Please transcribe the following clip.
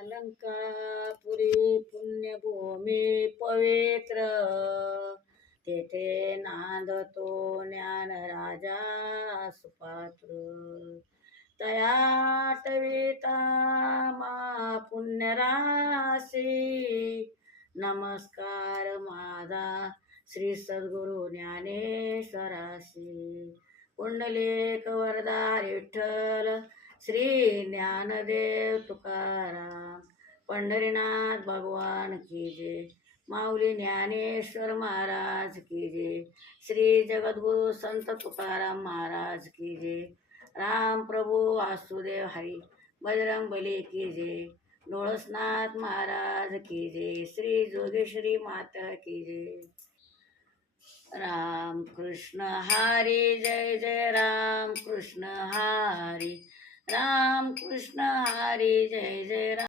अलंकापुरी पुण्यभूमी पवित्र, तेथे नांदतो ज्ञान राजा सुपात्र. तया आठविता मा पुण्यराशी, नमस्कार माझा श्री सद्गुरु ज्ञानेश्वराशी. पुंडलिक वरदा विठ्ठल, श्री ज्ञानदेव तुकाराम, पंढरीनाथ भगवान की जय, माऊली ज्ञानेश्वर महाराज की जय, श्री जगद्गुरु संत तुकाराम महाराज की जय, राम प्रभु वासुदेव हरी बजरंग बली की जय, डोळसनाथ महाराज की जय, श्री जोगेश्वरी माता की जय. राम कृष्ण हरी जय जय राम कृष्ण हरी, राम कृष्ण हरी जय जय राम.